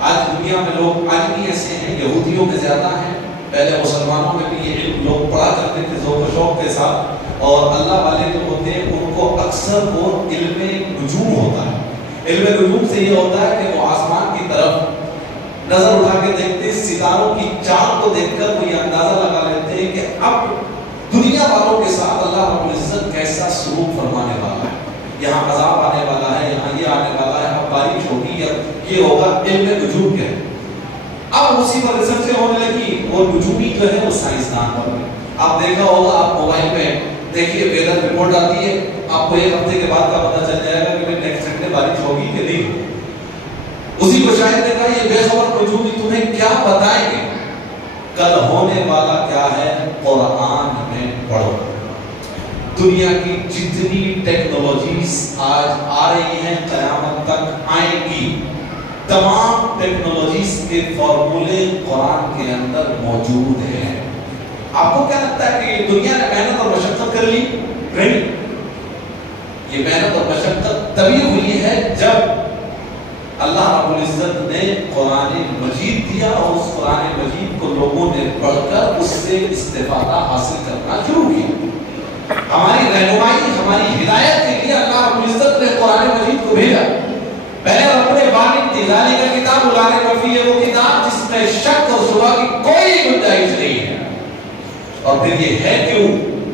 آج دنیا میں لوگ آج بھی ایسے ہیں، یہودیوں میں زیادہ ہیں، پہلے مسلمانوں میں بھی یہ علم لوگ پڑھا کرتے تھے ذوق و شوق کے ساتھ، اور اللہ والے جو ہوتے ہیں ان کو اکثر وہ علم نجوم ہوتا ہے۔ علم نجوم سے یہ ہوتا ہے کہ وہ آسمان کی طرف نظر اٹھا کے دیکھتے، ستاروں کی چاند کو دیکھ کر وہ یہ اندازہ لگا لیتے ہیں کہ اب دنیا والوں کے ساتھ اللہ رب العزت کیسا سلوک فرمانے والا ہے، یہاں عذاب آنے والا ہے، یہاں یہ آنے والا ہے، اب بارش ہوگی، اب یہ ہوگا۔ علم نجوم کے اب اسی پر ریسرچ ہونے لگی، اور نجومی جو ہے وہ سائنسدان پر گئے۔ آپ دیکھا ہوگا، آپ موبائل میں دیکھیے ویدر رپورٹ آتی ہے، آپ کو ایک ہفتے کے بعد کا پتہ چل جائے گا کہ نیکسٹ سنڈے بارش ہوگی کہ نہیں۔ اسی کو شاید نے کہا یہ بے خبر نجومی تمہیں کیا بتائیں گے، کل ہونے والا کیا ہے قرآن میں پڑھو۔ دنیا کی جتنی ٹیکنالوجیز آج آ رہی ہیں قیامت تک آئیں گی، تمام ٹیکنالوجیز کے فارمولے قرآن کے اندر موجود ہیں۔ آپ کو کیا لگتا ہے کہ دنیا نے محنت اور مشقت کر لی؟ نہیں، یہ محنت اور مشقت تبھی ہوئی ہے جب اللہ رب العزت نے قرآن مجید دیا، اور اس قرآن مجید کو لوگوں نے پڑھ کر اس سے استفادہ حاصل کرنا شروع کیا۔ ہماری رہنمائی، ہماری ہدایت کے لیے اللہ رب العزت نے قرآن مجید کو بھیجا۔ پہلے اپنے والد تیزانی کا کتاب الانے وفی ہے، وہ کتاب جس میں شک اور شبہ کی کوئی گنجائش نہیں ہے، اور پھر یہ ہے کیوں،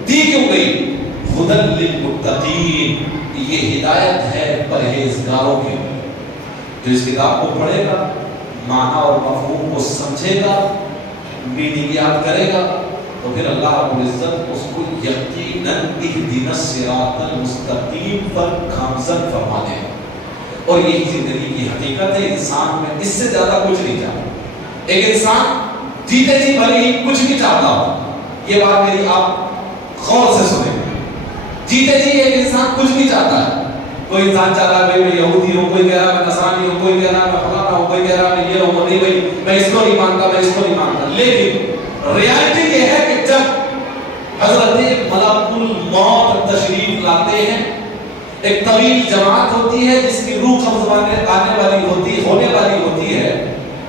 دی کیوں گئی؟ ہدی للمتقین، یہ ہدایت ہے پرہیزگاروں کے لیے۔ جو اس کتاب کو پڑھے گا، معنی اور مفہوم کو سمجھے گا، میننگ یاد کرے گا، تو پھر اللہ رب العزت اس کو یقیناً اہدنا الصراط المستقیم پر گامزن فرما دے گا۔ اور یہی زندگی کی حقیقت ہے، انسان میں اس سے زیادہ کچھ نہیں چاہتا۔ ایک انسان جیتے جی بھلے ہی کچھ نہیں چاہتا ہو، یہ بات میری آپ غور سے سنیں، جیتے جی ایک انسان کچھ نہیں چاہتا ہے۔ کوئی انسان چاہ رہا ہے میں یہودی ہوں، کوئی کہہ رہا ہے میں نصرانی ہوں، کوئی کہہ رہا ہے میں فلانا ہوں، کوئی کہہ رہا ہے میں یہ ہوں، نہیں بھائی میں اس کو نہیں مانتا، میں اس کو نہیں مانتا۔ لیکن ریالٹی یہ ہے کہ جب حضرت ملک الموت تشریف لاتے ہیں، ایک طویل جماعت ہوتی ہے جس کی روح قبض آنے والی ہوتی ہے،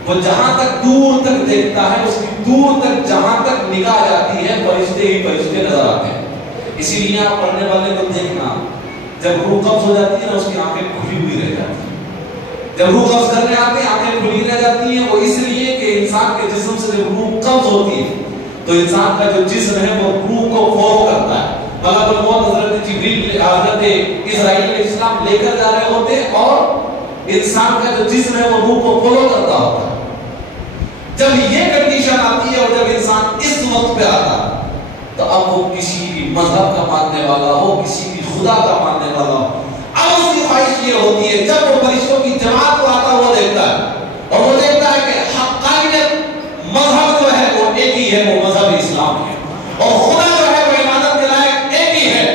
وہ جہاں تک دور تک دیکھتا ہے، اس کی دور تک جہاں تک نگاہ جاتی ہے فرشتے ہی فرشتے نظر آتے ہیں۔ اسی لیے آپ پڑھنے والے کو دیکھنا، جب روح قبض ہو جاتی ہے نا، اس کی آنکھیں کھلی ہوئی رہ جاتی ہیں۔ جب روح قبض کرنے آتے ہیں آنکھیں کھلی رہ جاتی ہیں، وہ اس لیے کہ انسان کے جسم سے جب روح قبض ہوتی ہے تو انسان کا جو جسم ہے وہ روح کو فالو کرتا ہے۔ ملک الموت حضرت جبریل حضرت اسرائیل علیہ السلام لے کر جا رہے ہوتے ہیں، اور انسان کا جو جسم ہے وہ روح کو فالو کرتا ہوتا ہے۔ جب یہ کنڈیشن آتی ہے اور جب انسان اس وقت پہ آتا ہے، تو اب وہ کسی بھی مذہب کا ماننے والا ہو، کسی بھی خدا کا ماننے والا ہو، اب اس کی خواہش یہ ہوتی ہے جب وہ فرشتوں کی جماعت کو آتا ہوا دیکھتا ہے، اور وہ دیکھتا ہے کہ حقانیت مذہب جو ہے وہ ایک ہی ہے، وہ مذہب اسلام ہے، اور خدا جو ہے وہ عبادت کے لائق ایک ہی ہے،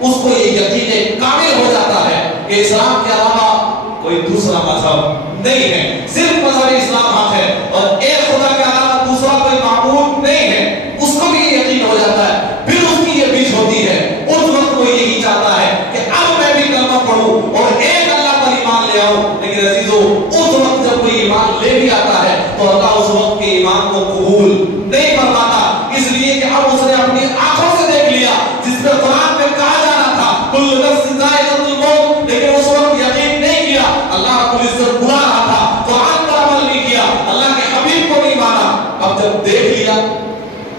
اس کو یہ یقین کامل ہو جاتا ہے کہ اسلام کے علاوہ کوئی دوسرا مذہب نہیں ہے، صرف مذہب اسلام حق ہے، اور ایک خدا کے علاوہ دوسرا کوئی معبود نہیں ہے، اس کو بھی یہ یقین ہو جاتا ہے۔ پھر اس کی یہ بیچ ہوتی ہے، اس وقت وہ یہی چاہتا ہے کہ اب میں بھی کلمہ پڑھوں اور ایک اللہ پر ایمان لے آؤں۔ لیکن عزیزو، اس وقت جب کوئی ایمان لے بھی آتا ہے تو اللہ اس وقت کے ایمان کو قبول نہیں فرماتا، اس لیے کہ اب اس نے اپنی آنکھوں سے دیکھ لیا جس پہ قرآن میں کہا جانا تھا کل نفس ذائقۃ الموت، لیکن اس وقت یقین نہیں کیا، اللہ رب العزت بلا رہا تھا، قرآن پر عمل نہیں کیا، اللہ کے حبیب کو نہیں مانا۔ اب جب دیکھ لیا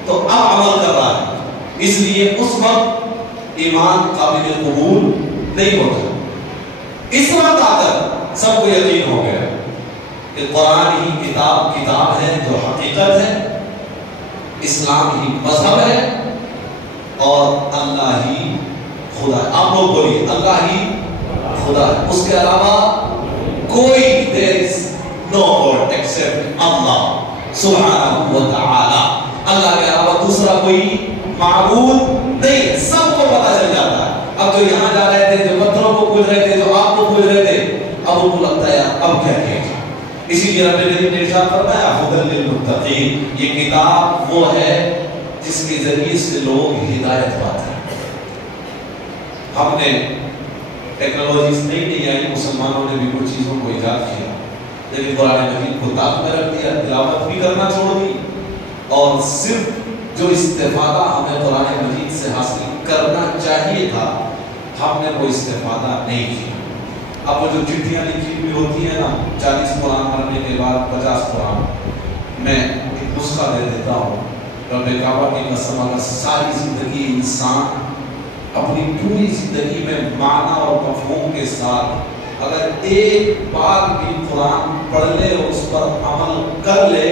تو اب عمل کر رہا ہے، اس لیے اس وقت ایمان قابل قبول نہیں ہوتا۔ اس وقت آ کر سب کو یقین ہو گیا کہ قرآن ہی کتاب ہے جو حقیقت ہے، اسلام ہی مذہب ہے، اور اللہ ہی خدا ہے۔ آپ لوگ بولیے اللہ ہی خدا ہے، اس کے علاوہ کوئی there is no God except Allah سبحانہ و تعالی، اللہ کے علاوہ دوسرا کوئی معبود نہیں ہے، سب کو پتہ چل جاتا ہے۔ اب جو یہاں جا رہے تھے، جو پتھروں کو پوج رہے تھے، جو آپ کو پوج رہے تھے، اب ان کو لگتا ہے اب کیا کیا جائے۔ اسی لیے رب العزت نے ارشاد فرمایا ہدی للمتقین، یہ کتاب وہ ہے جس کے ذریعے سے لوگ ہدایت پاتے ہیں۔ ہم نے टेक्नोलॉजीज नहीं आई, मुसलमानों ने भी कुछ चीज़ों को ईजाद किया, लेकिन कुरान मजीद को ताक में रख दिया, तिलावत भी करना छोड़ दी, और सिर्फ जो इस्तेफादा हमें कुरान मजीद से हासिल करना चाहिए था, हमने वो इस्तेफादा नहीं किया। अब वो जो चिट्ठियाँ लिखी हुई होती है ना, 40 कुरान पढ़ने के बाद 50 कुरान, मैं एक नुस्खा दे देता हूँ। रब्बे काबा की कसम, अगर सारी जिंदगी इंसान अपनी पूरी जिंदगी में माना और मफहूम के साथ अगर एक बार भी कुरान पढ़ ले और उस पर अमल कर ले,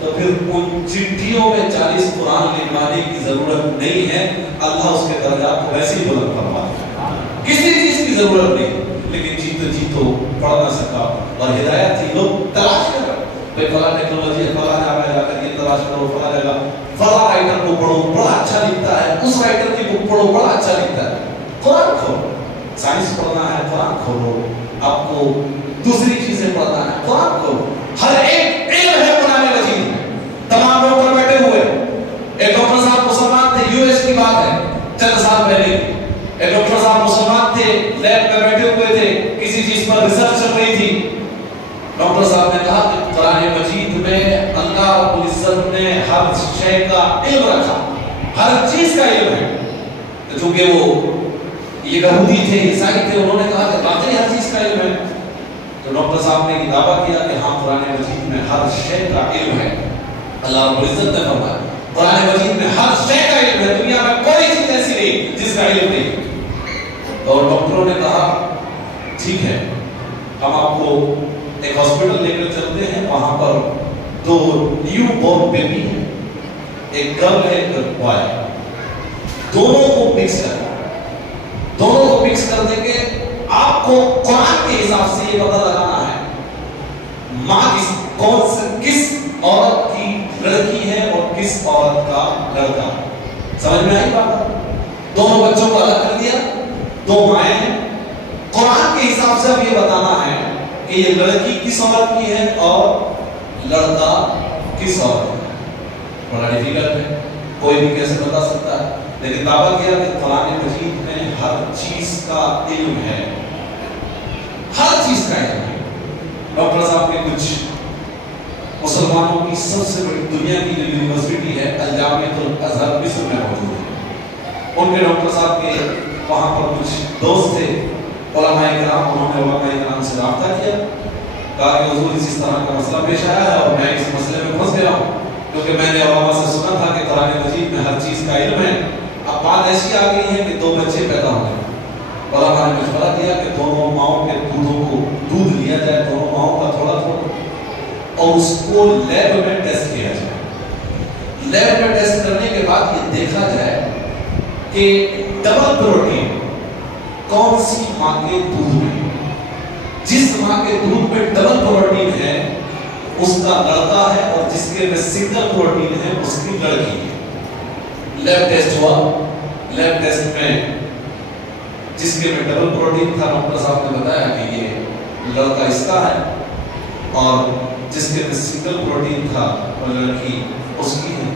तो फिर उन चिट्ठियों में 40 कुरान लिखवाने की जरूरत नहीं है। अल्लाह उसके दर्जात को वैसे ही बुलंद करवा देगा, किसी चीज की जरूरत नहीं। लेकिन जी तो पढ़ ना सका, और हिदायत थी, लोग तलाश कर भाई फला टेक्नोलॉजी है, फला जगह जाकर ये तलाश करो, फला जगह फला राइटर को पढ़ो, बड़ा अच्छा लिखता है, उस राइटर की बुक पढ़ो, बड़ा अच्छा लिखता है। कुरान खोलो, साइंस पढ़ना है कुरान खोलो, आपको दूसरी चीजें पढ़ना है कुरान खोलो। हर एक इल्म है कुरान मजीद में। तमाम लोग पर बैठे हुए, एक डॉक्टर साहब मुसलमान थे, यूएस की बात है चंद साल पहले, एक डॉक्टर साहब मुसलमान थे, लैब में बैठे हुए थे, किसी चीज पर रिसर्च चल रही थी। डॉक्टर साहब ने कहा कि कुरान मजीद में अल्लाह रब्बुल इज्जत ने हर शय का इल्म रखा, हर चीज का इल्म है। तो चूंकि वो यहूदी थे, ईसाई थे, उन्होंने कहा कि वाकई हर चीज का इल्म है। तो डॉक्टर साहब ने दावा किया कि हाँ, कुरान मजीद में हर शय का इल्म है। अल्लाह रब्बुल इज्जत ने फरमाया कुरान मजीद में हर शय का इल्म है, दुनिया में कोई चीज ऐसी नहीं जिसका इल्म नहीं। तो डॉक्टरों ने कहा ठीक है, हम आपको एक हॉस्पिटल लेकर चलते हैं, वहां पर 2 न्यू बॉर्न बेबी है, एक गर्ल है, एक बॉय, दोनों को मिक्स कर देंगे। आपको कुरान के हिसाब से ये पता लगाना है माँ किस औरत की लड़की है और किस औरत का लड़का। समझ में आई बात? दोनों बच्चों को अलग कर दिया, 2 माएँ हैं। कुरान के हिसाब से अब ये बताना है कि ये लड़की किस औरत की है और लड़का किस औरत का है। बड़ा डिफिकल्ट है, कोई भी कैसे बता सकता है, लेकिन दावा किया कि कुरान मजीद में हर चीज का इल्म है, हर चीज का इल्म है। डॉक्टर साहब के कुछ मुसलमानों की सबसे बड़ी दुनिया की जो यूनिवर्सिटी है अल-जामिअतुल अज़हर मिस्र में मौजूद है, उनके डॉक्टर साहब के वहां पर कुछ दोस्त थे उलमाए किराम, उन्होंने उलमाए किराम से राब्ता किया, कहा कि हुजूर इस तरह का मसला पेश आया है और मैं इस मसले में फंस गया हूँ, क्योंकि मैंने उलमा से सुना था कि कुरान मजीद में हर चीज का इल्म है। अब बात ऐसी आ गई है कि 2 बच्चे पैदा हो गए, उलमा ने मशवरा दिया कि दोनों माओं के दूधों को दूध लिया जाए, दोनों माओं का थोड़ा थोड़ा, और उसको लैब में टेस्ट किया जाए। लैब में टेस्ट करने के बाद ये देखा जाए कि डबल प्रोटीन कौन सी माँ के दूध में, जिस माँ के दूध में डबल प्रोटीन है उसका लड़का है, और जिसके में सिंगल प्रोटीन है उसकी लड़की है। लैब टेस्ट हुआ, लैब टेस्ट में जिसके में डबल प्रोटीन था, डॉक्टर साहब ने बताया कि ये लड़का इसका है, और जिसके में सिंगल प्रोटीन था और लड़की उसकी है।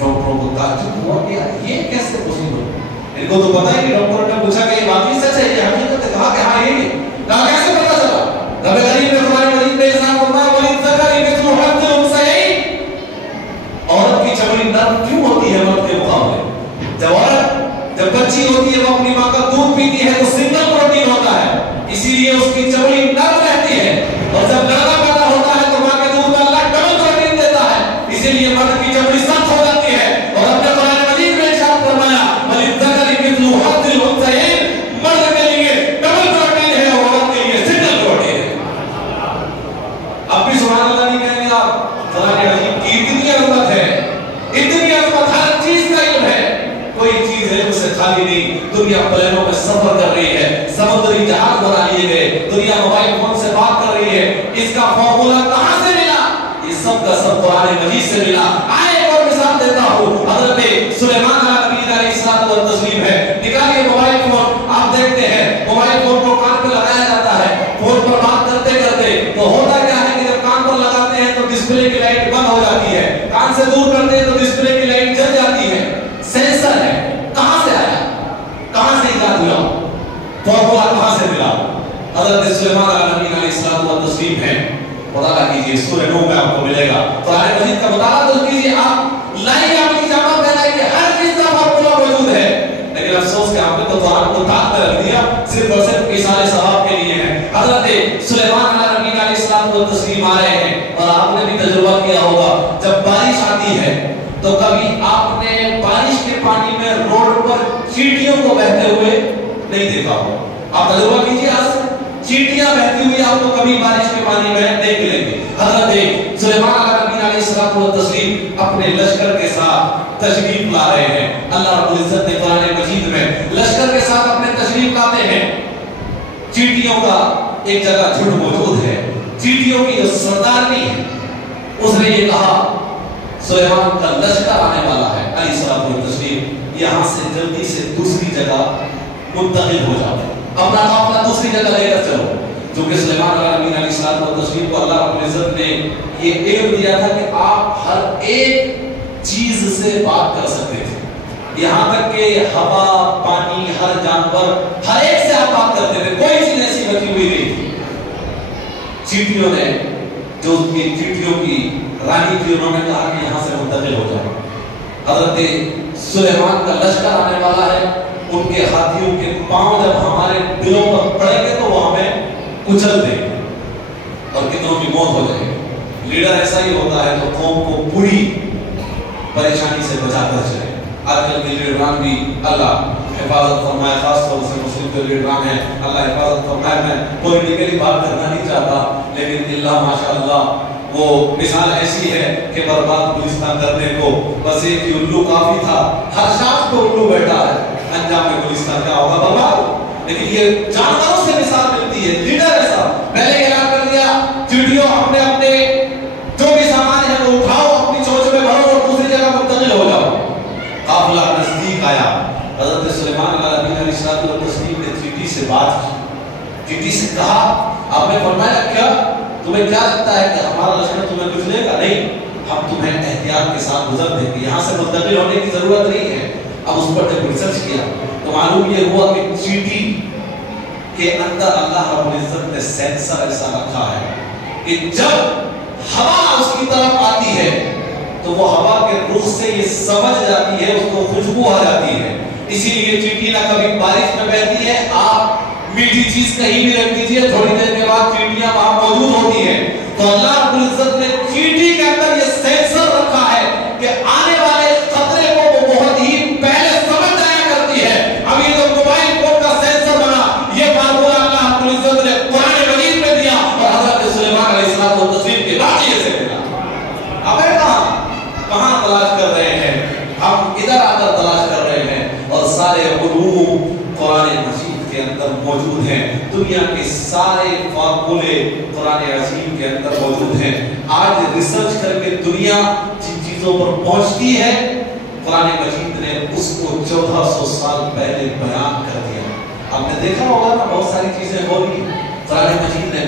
डॉक्टरों को ताज्जुब हुआ कि ये कैसे पॉसिबल, इनको तो पता ही नहीं। डॉक्टर ने पूछा कि ये बात सच है, ये हकीकत है? कहा कि हाँ यही है। कहा कैसे पता चला? रब्बे करीम ने कुरान मजीद में इरशाद फरमाया वलिद ज़करी मिस्लु हज़्ज़िल उन्सयैन, औरत की चमड़ी नरम क्यों होती है मर्द के मुकाबले? जब बच्ची होती है वो अपनी माँ का दूध पीती है तो सिंगल प्रोटीन होता है, इसीलिए उसकी चमड़ी नरम रहती है, और जब लड़का पैदा होता है तो माँ के दूध में अल्लाह डबल प्रोटीन देता है, इसीलिए मर्द की चमड़ी सख्त हो जाती है। और अपने कुरान मजीद में इरशाद फरमाया वलिद ज़करी मिस्लु हज़्ज़िल उन्सयैन, मर्द के लिए डबल प्रोटीन है और औरत के लिए सिंगल प्रोटीन है। अब भी सुभान अल्लाह नहीं कहेंगे आप? कुरान मजीद की इतनी अजमत है, इतनी अजमत, हर चीज का इल्म है, कोई चीज है उसे खाली नहीं। दुनिया प्लेनों में सफर कर रही है, समुद्री जहाज बना लिए गए, दुनिया मोबाइल फोन से बात कर रही है, इसका फॉर्मूला कहां से मिला? ये सब का सब कुरान मजीद से मिला। आए और मिसाल देता हूं, हजरत सुलेमान अलैहिस्सलाम और तस्लीम है, निकालिए मोबाइल फोन, आप देखते हैं मोबाइल फोन को कान पे लगाया जाता है, फोन पर बात करते करते तो होता क्या है कि जब कान पर लगाते हैं तो डिस्प्ले की लाइट बंद हो जाती है, कान से दूर करते हैं तो डिस्प्ले की लाइट जल जाती है। सेंसर है, कहां से आया, कहां से इजाद हुआ, फॉर्मूला कहां से मिला? सुलेमान अलैहिस्सलाम है, मुताला कीजिए, सूरह नूह में आपको मिलेगा। कुरान मजीद का मुताला तो कीजिए, आप लाइए, आपकी जामा पहनाइए, हर चीज का फार्मूला मौजूद है। लेकिन अफसोस कि आपने तो कुरान को ताक में रख दिया, सिर्फ और सिर्फ इसाले सवाब के लिए है। हजरत सुलेमान अलैहिस्सलाम आ रहे हैं, और आपने भी तजुर्बा किया होगा, जब बारिश आती है तो कभी आपने बारिश के पानी में रोड पर चींटियों को बहते हुए नहीं देखा हो। आप तजुर्बा कीजिए, आज चींटियां बहती हुई आपको कभी बारिश के पानी में नहीं मिलेंगी। हजरत सुलेमान अलैहिस्सलाम अपने लश्कर के साथ तशरीफ ला रहे हैं। अल्लाह रब्बुल इज्जत ने कुरान मजीद में लश्कर के साथ अपने तशरीफ लाते हैं। चींटियों का एक जगह झुंड मौजूद है, चींटियों की जो सरदारनी है उसने ये कहा, सुलेमान का लश्कर आने वाला है, यहाँ से जल्दी से दूसरी जगह मुंतकिल हो जाओ, अपना काफिला दूसरी जगह लेकर चलो। क्योंकि सुलेमान अलैहिस्सलाम को अल्लाह रब्बुल इज्जत ने ये इल्म दिया था कि आप हर एक चीज से बात कर सकते थे, यहाँ तक कि हवा, पानी, हर जानवर, हर एक से आप बात करते थे, कोई चीज ऐसी बची हुई नहीं थी। चींटियों ने, जो उसकी चींटियों की रानी थी, उन्होंने कहा कि यहाँ से मुंतकिल हो जाओ, हजरत सुलेमान का लश्कर आने वाला है, उनके हाथियों के पांव जब हमारे दिलों पर पड़ेंगे तो वो हमें कुचल देंगे और कितनों की मौत हो जाएगी। लीडर ऐसा ही होता है तो कौम को पूरी परेशानी से बचाकर चले। आजकल के लीडरान भी अल्लाह हिफाजत फरमाए, खास तौर से मुस्लिम के लीडरान है, अल्लाह हिफाजत फरमाए। मैं पॉलिटिकली बात करना नहीं चाहता, लेकिन अल्लाह माशाअल्लाह वो मिसाल ऐसी है कि बर्बाद गुलिस्तान करने को बस एक ही उल्लू काफी था, हर शाम को उल्लू बैठा है, अंजाम में गुलिस्तान क्या होगा बर्बाद। लेकिन ये जानवरों से मिसाल मिलती है, लीडर ऐसा पहले ऐलान कर दिया, चींटियों अपने अपने जो भी सामान है वो उठाओ, अपनी चोंच में भरो और दूसरी जगह मुंतकिल हो जाओ। काफिला नजदीक आया, हजरत सुलेमान अलैहिस्सलाम ने चींटी से बात की, चींटी से कहा, आपने फरमाया क्या तुम्हें क्या लगता है कि हमारा लश्कर तुम्हें कुछ लेगा? नहीं, हम तुम्हें एहतियात के साथ गुजर देंगे, यहाँ से मुंतकिल होने की जरूरत नहीं है। अब उस पर जब रिसर्च किया तो मालूम ये हुआ कि चींटी के अंदर अल्लाह रब्बुल इज्जत ने सेंसर ऐसा रखा है कि जब हवा उसकी तरफ आती है तो वो हवा के रुख से ये समझ जाती है, उसको खुशबू आ जाती है। इसीलिए चींटी ना कभी बारिश में बहती है, आप मीठी चीज कहीं भी रख दीजिए, थोड़ी देर के बाद चींटियां वहां मौजूद होती हैं। तो अल्लाह रब्बुल इज्जत ने चींटी के अंदर ये सेंसर रखा है कि आने वाले खतरे को वो बहुत ही पहले समझ जाया करती है। अब ये जो मोबाइल फोन का सेंसर बना, ये फार्मूला अल्लाह रब्बुल इज्जत ने कुरान मजीद में दिया और हजरत सुलेमान अलैहिस्सलाम को तस्वीर के दाखिले से मिला। अब कहां तलाश कर रहे हैं हम, इधर आकर तलाश कर रहे हैं, और सारे उलूम कुरान मजीद के अंदर मौजूद हैं। दुनिया के सारे फार्मूले कुरान अजीम के अंदर मौजूद हैं। आज रिसर्च करके दुनिया जिन चीजों पर पहुंचती है, कुरान मजीद ने उसको 1400 साल पहले बयान कर दिया। आपने देखा होगा ना, बहुत सारी चीजें हो रही, कुरान मजीद ने